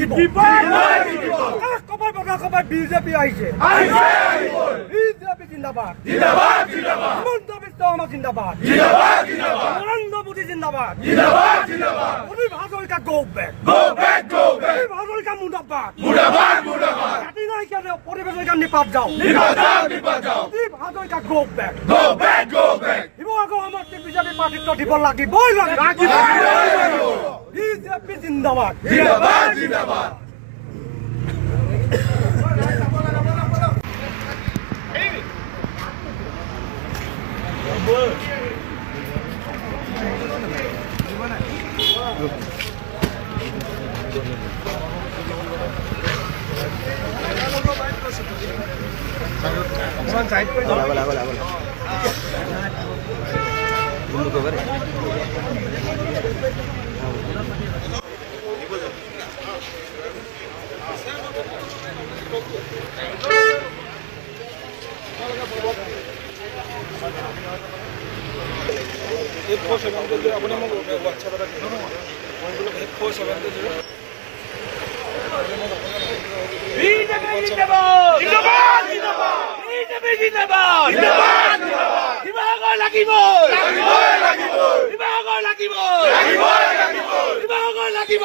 জিকিব কবাই বিজেপি আহিছে বিজেপি জিন্দাবাদ হিমন্ত বিশ্ব শৰ্মা জিন্দাবাদ নৰেন্দ্ৰ মোদী জিন্দাবাদ অভিভ হাজৰিকা গো বেক অভিভ হাজৰিকা মুৰ্দাবাদ জাতি নাইকিয়া পৰিৱেশৰ কাৰণে নিপাত যাওঁ অভিভ হাজৰিকা গো বেক শিৱসাগৰ সমষ্টি বিজেপি প্ৰাৰ্থিত্ব দিব লাগিবই বিজেপি জিন্দাবাদ আপুনি মোক হোৱাটছএপত লাগিব